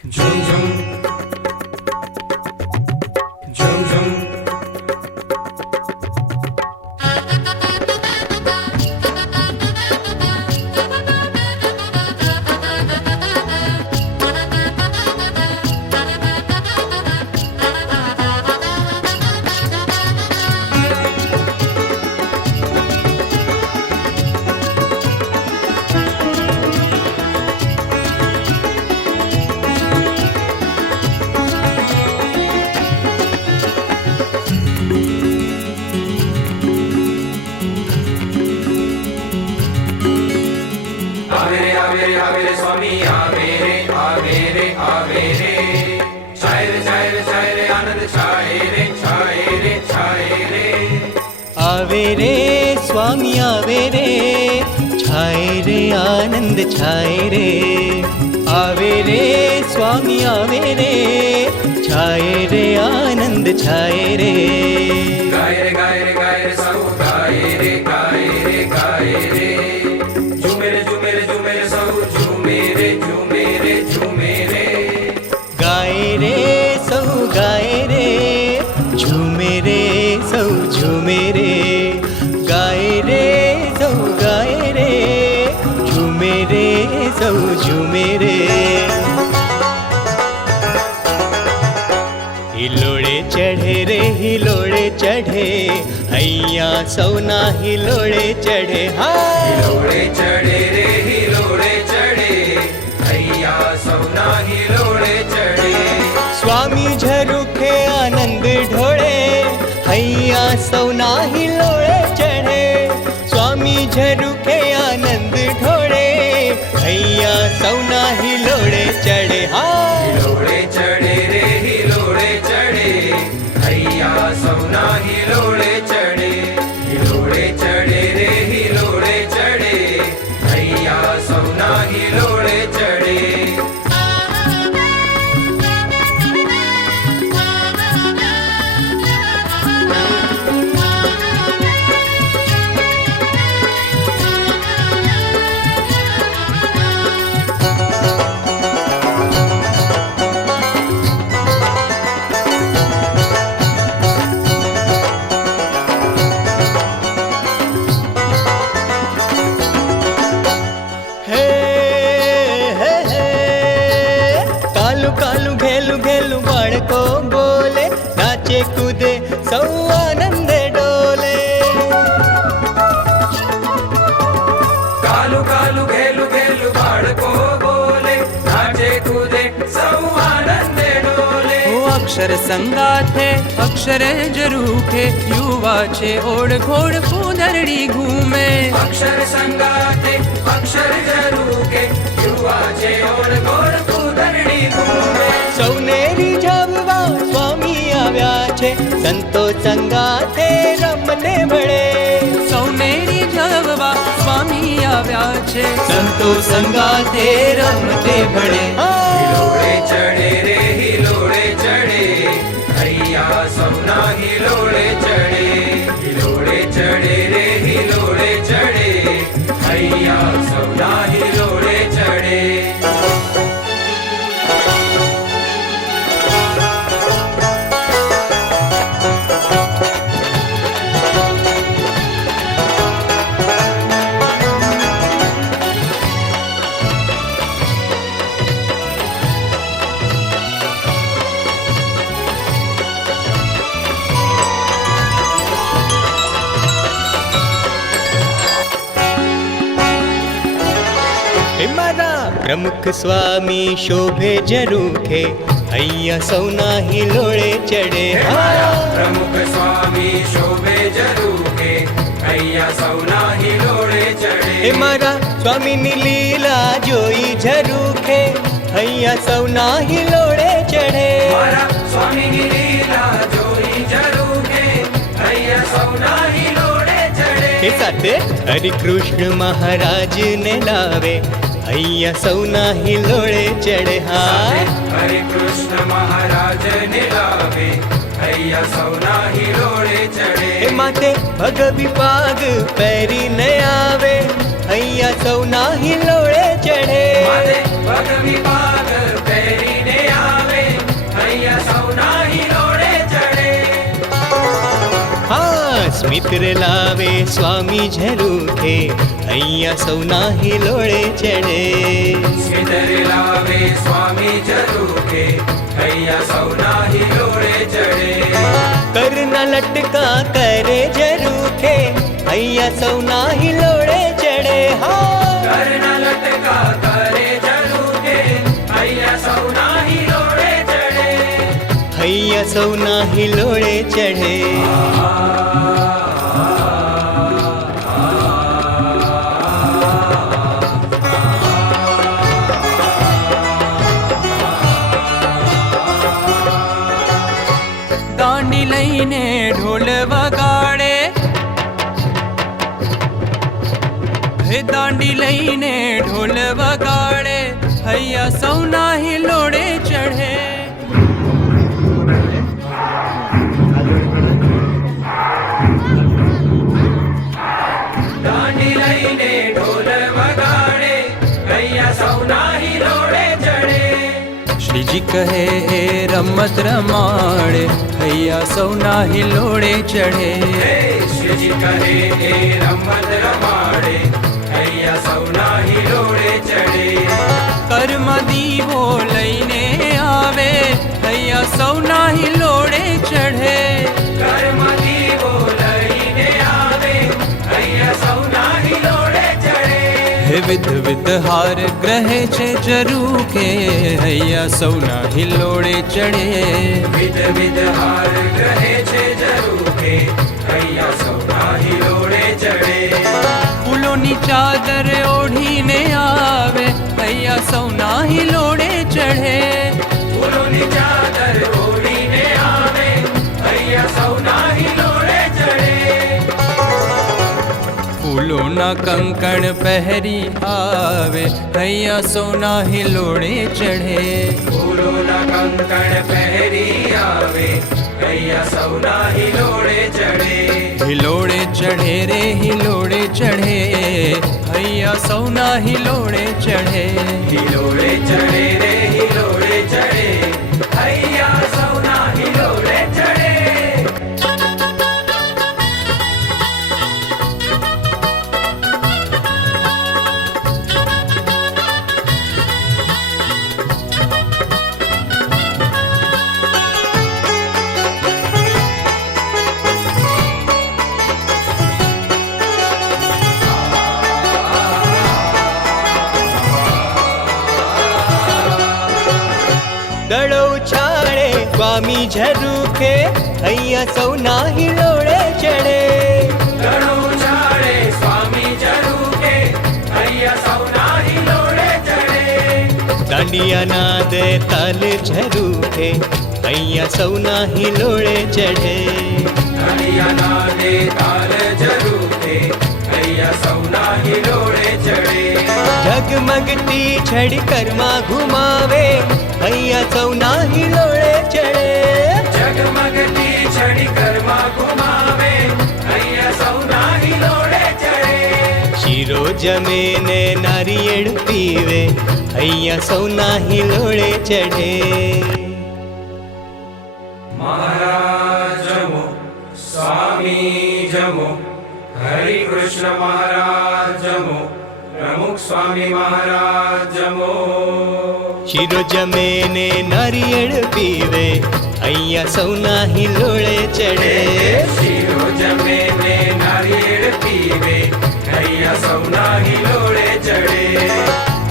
ઝુમ ઝુમ ઝુમ ઝુમ आवे रे स्वामी आवे रे छाए रे आनंद छाए रे आवे रे स्वामी आवे रे छाए रे आनंद छाए रे आवे रे स्वामी आवे रे छाए रे आनंद छाए रे गाय रे सब गाय रे झूमे रे सब झूमे रे गाए रे सौ गाए रे झूमे रे सौ झूमे रे गाए रे सौ गाए रे झूमे रे सौ झूमे रे हिलोड़े चढ़े रे हिलोड़े चढ़े हैया सौना हिलोड़े चढ़े हिलोड़े चढ़े रे हिलोड़े चढ़े हैया सौना हिलोड़े चढ़े स्वामी झरूखे आनंद ढोळे हैया सौना हिलोड़े चढ़े स्वामी झरूखे आनंद ढोळे हैया सौना हिलोड़े चढ़े हिलोड़े चढ़े रे हिलोड़े चढ़े हैया सौना हिलोड़े चढ़े हिलोड़े चढ़े रे हिलोड़े चढ़े हैया सौना हिलोड़े चढ़े कालू कालू घेलू घेलू बाळको बोले नाचे कूदे सौ आनंद डोले कालू कालू घेलू बाळको बोले नाचे कूदे सौ आनंद डोले अक्षर संगाथे अक्षरे जरूखे युवाचे ओढ घोड फुदरडी घूमे अक्षर संगाते अक्षर जरूके युवाचे ओढ घोड फुदरडी घूमे सौनेरी झाबवा स्वामी આવ્યા છે સંતો સંગાથે રમને ભળે સૌનેરી જવવા સ્વામી આવ્યા છે સંતો સંગાથે રમતે ભળે हिलोड़े चढ़े रे हिलोड़े चढ़े हैया सौना हिलोड़े चढ़े हिलोड़े चढ़े रे हिलोड़े चढ़े हैया सौना हिलोड़े चढ़े મારા પ્રમુખ સ્વામી શોભે ઝરૂખે અહીંયા સૌના હિલોળે ચડે प्रमुख स्वामी शोभे जरूखे हैया सौना हिलोड़े चढ़े મારા સ્વામીની લીલા જોઈ ઝરૂખે અહીંયા સૌના હિલોળે ચડે मारा स्वामी लीला जोई जरूखे हैया सौना हिलोड़े चढ़े એ સાથે હરિકૃષ્ણ મહારાજ ને લાવે અહીંયા સૌના હિલોળે ચડે हरे कृष्ण महाराज निलावे हैया सौना हिलोड़े चढ़े એ માથે ભગવી પાગ પહેરી ન આવે અહીંયા સૌના હિલોળે ચડે माते भगवी पाग पैरी ने સ્મિત રે લાવે સ્વામી ઝરૂખે અહીંયા સૌના હિલોળે ચડે સ્મિતર લાવે સ્વામી ઝરૂખે અહીંયા સૌના હિલોળે ચડે કરના લટકા કરે ઝરૂખે અહીંયા સૌના હિલોળે ચડે હા કરના લટકા કરે ઝરૂખે અહીંયા સૌના હિલોળે ચડે અહીંયા સૌના હિલોળે ચડે દાંડી લઈને ઢોલ વગાડે હે દાંડી લઈને ઢોલ વગાડે હૈયા સૌના હિલોડે ચઢે દાંડી લઈને ઢોલ વગાડે અહીંયા સૌના હિલોળે ચડે શ્રીજી કહે એ રમત રમાડે હૈયા સૌના હિલોડે ચઢે હે શ્રીજી કહે એ રમત રમાડે અહીંયા સૌના હિલોળે ચડે કર્મ દીવો લઈને આવે હૈયા સૌના હિલોડે ચઢે કર્મ દીવો લઈને આવે અહીંયા સૌના હિલોળે ચડે હે વિધ વિધ હાર ગ્રહે છે ઝરૂખે હૈયા સૌના હિલોડે ચઢે વિધ વિધ હાર ગ્રહે છે ઝરૂખે અહીંયા સૌના હિલોળે ચડે ફૂલોની ચાદર ઓઢીને આવે હૈયા સૌના હિલોડે ચઢે ફૂલોની ચાદર ઓઢીને આવે અહીંયા સૌના હિલોળે ચડે ફૂલોના કંકણ પહેરી આવે હૈયા સૌના હિલોડે ચઢે ફૂલોના કંકણ પહેરી આવે અહીંયા સૌના હિલોળે ચડે હિલોડે ચઢે રે હિલોડે ચઢે હૈયા સૌના હિલોડે ચઢે હિલોળે ચડે રે હિલોળે ચડે અહીંયા સૌના હિલોળે ચડે દડો ઉછાળે સ્વામી ઝરૂખે અહીંયા સૌના હિલોળે ચડે દડો ઉછાળે સ્વામી ઝરૂખે અહીંયા સૌના હિલોળે ચડે દાંડિયા નાદ તાલ ઝરૂખે અહીંયા સૌના હિલોળે ચડે દાંડિયાના દે તાલ ઝરૂખે અહીંયા સૌના હિલોળે ચડે ઝગમગતી છડી કરમાં ઘુમાવે અહીંયા સૌના હિલોળે ચડે જગમગતી છડી ઘરમાં ઘુમાવે અહીંયા સૌના હિલોળે ચડે શીરો જમે ને નારિયેળ પીવે અહીંયા સૌના હિલોળે ચડે મહારાજ જમો સ્વામી જમો હરિ કૃષ્ણ મહારાજ જમો પ્રમુખ સ્વામી મહારાજ જમો શીરો જમે ને નારિયેળ પીવે અહીંયા સૌના હિલોળે ચડે શીરો જમે ને નારિયેળ પીવે અહીંયા સૌના હિલોળે ચડે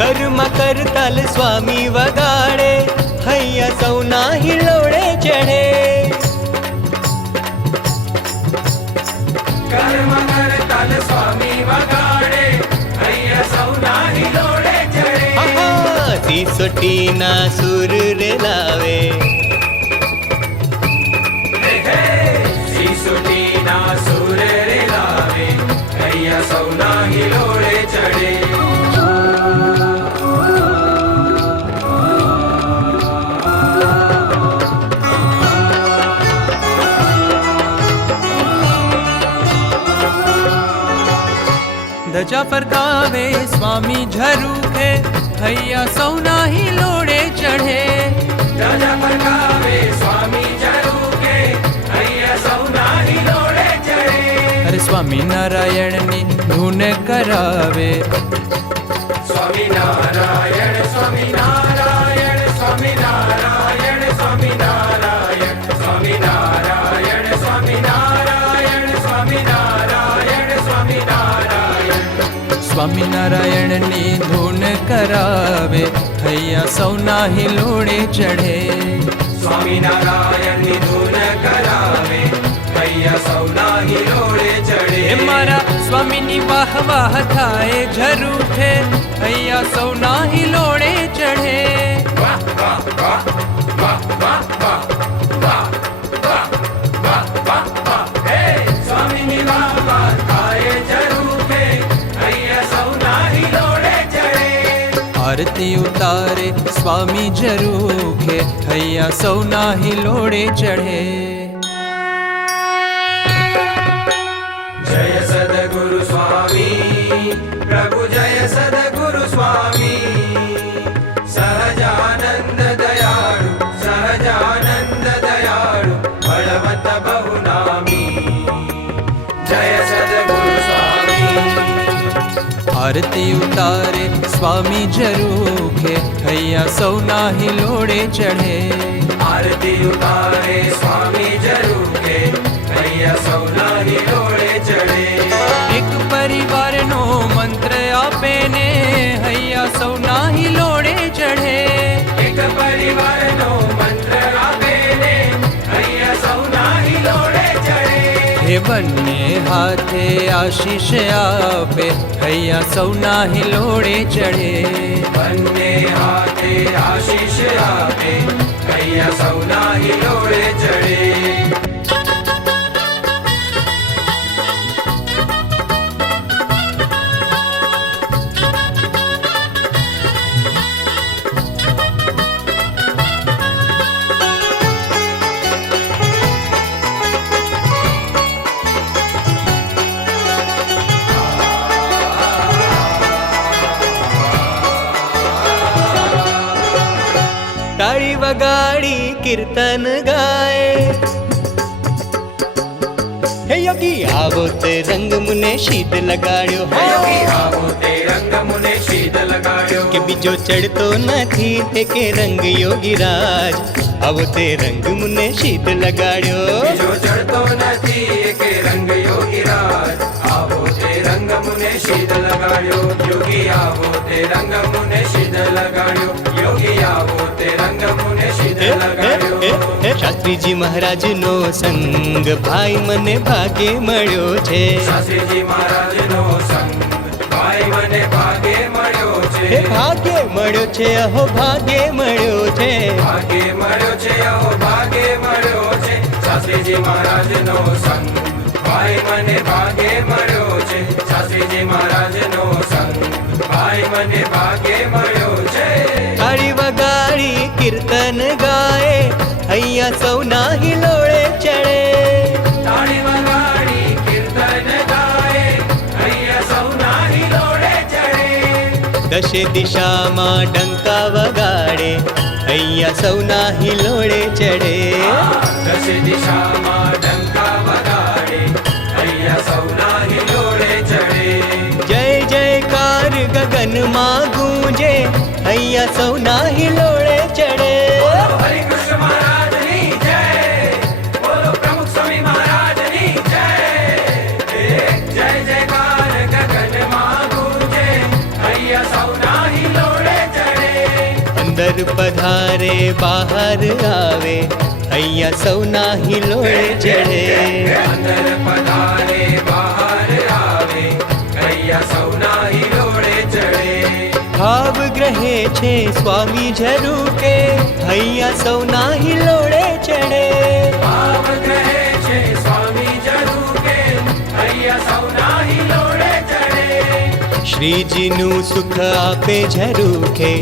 કર્મ કરતાલ સ્વામી વગાડે અહીંયા સૌના હિલોળે ચડે કર્મ કરતાલ સ્વામી વગાડે અહીંયા સૌના હિલોળે ચડે સિસોટીના સુર રે લાવે સિસોટીના સુર રે લાવે અહીંયા સૌના હિલોળે ચડે ધજા ફરકાવે સ્વામી ઝરૂખે હૈયા સૌના હિલોડે ચઢે ધજા ફરકાવે સ્વામી ઝરૂખે અહીંયા સૌના હિલોળે ચડે સ્વામિનારાયણની ધૂન કરાવે. સ્વામિનારાયણ સ્વામિનારાયણ સ્વામિનારાયણ સ્વામિનારાયણ સ્વામિનારાયણ સ્વામિનારાયણ સ્વામિનારાયણ સ્વામિનારાયણ. સ્વામિનારાયણની ધૂન કરાવે, હૈયા સૌના હિલોડે ચઢે. સ્વામિનારાયણની ધૂન કરાવે, હૈયા સૌના હિલોડે ચડે. એ મારા સ્વામીની વાહ વાહ થાય ઝરૂખે, હૈયા સૌના હિલોડે ચઢે. વાહ વાહ વાહ વાહ વાહ વાહ વાહ વાહ વાહ વાહ વાહ. હે સ્વામીની વાહ વાહ થાય ઝરૂખે, હૈયા સૌના હિલોડે ચડે. આરતી ઉતારે સ્વામી ઝરૂખે, હૈયા સૌના હિલોડે ચઢે. જય સદગુરુ સ્વામી પ્રભુ, જય સદગુરુ સ્વામી. સહજાનંદ દયાળુ સહજાનંદ દયાળુ, બળવંત બહુનામી. જય સદગુરુ સ્વામી. આરતી ઉતારે સ્વામી ઝરૂખે, હૈયા સૌના હિલોડે ચઢે. આરતી ઉતારે સ્વામી ઝરૂખે, હૈયા સૌના હિલોડે ચડે. એક પરિવારનો મંત્ર આપે ને, હૈયા સૌના હિલોડે ચઢે. એક પરિવારનો મંત્ર આપે ને, હૈયા સૌના હિલોડે ચડે. હે બંને હાથે આશીષ આપે, હૈયા સૌના હિલોડે ચઢે. બંને હાથે આશીષ આપે, હૈયા સૌના હિલોડે ચડે. તાળી વગાડી કીર્તન ગાય, હે યોગી આવો તે રંગ મુને શીત લગાડ્યો. યોગી આવો તે રંગ મુને શીત લગાડ્યો. કે બીજો ચડતો નથી તે કે રંગ યોગીરાજ, આવો તે રંગ મુને શીત લગાડ્યો. બીજો ચડતો નથી કે રંગ યોગીરાજ, આવો તે રંગ મુને શીત લગાડ્યો. યોગી આવો તે રંગ મુને શીત લગાડ્યો. યોગી આવો તે રંગ મુને શીત લગાડ્યો. શાસ્ત્રીજી મહારાજનો સંગ ભાઈ મને ભાગે મળ્યો છે. શાસ્ત્રીજી મહારાજનો સંગ ભાઈ મને ભાગે મળ્યો છે. હે ભાગે મળ્યો છે, અહો ભાગે મળ્યો છે. ભાગે મળ્યો છે, અહો ભાગે મળ્યો છે. શાસ્ત્રીજી મહારાજનો સંગ ભાઈ મને ભાગે મળ્યો છે. શાસ્ત્રીજી મહારાજનો સંગ ભાઈ મને ભાગે મળ્યો છે. તાળી વગાડી કીર્તન ગાય, હૈયા સૌના હિલોળે ચડે. તાળી વગાડી કીર્તન ગાય, હૈયા સૌના હિલોડે ચડે. દશે દિશામાં ડંકા વગાડે, હૈયા સૌના હિલોળે ચડે. દશ દિશામાં ડંકા વગાડે, હૈયા સૌના હિલોડે ચડે. જય જયકાર ગગનમાં ગૂંજે, હૈયા સૌના હિલોળે ચડે. બોલો હરિ કૃષ્ણ મહારાજની જય, બોલો પ્રમુખ સ્વામી મહારાજની જય. જય જયકાર ગગનમાં ગુંજે, હૈયા સૌના હિલોડે ચડે. અંદર પધારે બહાર આવે, હૈયા સૌના હિલોળે ચડે. અંદર પધારે બહાર આવે, હૈયા સૌના હિલોડે ચડે. ભાવ ગ્રહે છે સ્વામી ઝરૂકે, હૈયા સૌના હિલોળે ચડે. ભાવ ગ્રહે છે સ્વામી ઝરૂકે, હૈયા સૌના હિલોડે ચડે. શ્રીજીનું સુખ આપે ઝરૂકે,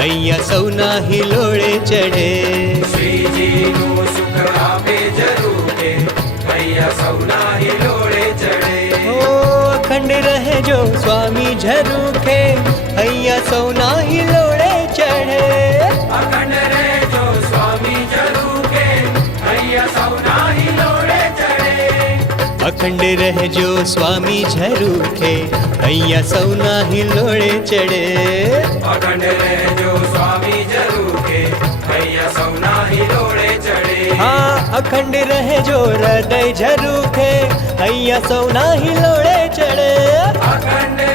હૈયા સૌના હિલોળે ચડે. શ્રીજીનું સુખ આપે ઝરૂકે, હૈયા સૌના હિલોડે ચડે. ઓ અખંડ રહેજો સ્વામી ઝરૂકે, હૈયા સૌના હિલોળે ચડે. અખંડ રહેજો સ્વામી ઝરૂકે, હૈયા સૌના હિલોડે ચડે. અખંડ રહેજો સ્વામી ઝરૂખે અહીંયા સૌના હિલોળે ચડે. અખંડ રહેજો સ્વામી ઝરૂખે અહીંયા સૌના હિલોળે ચડે. હા અખંડ રહેજો હૃદય ઝરૂખે અહીંયા સૌના હિલોળે ચડે. અખંડ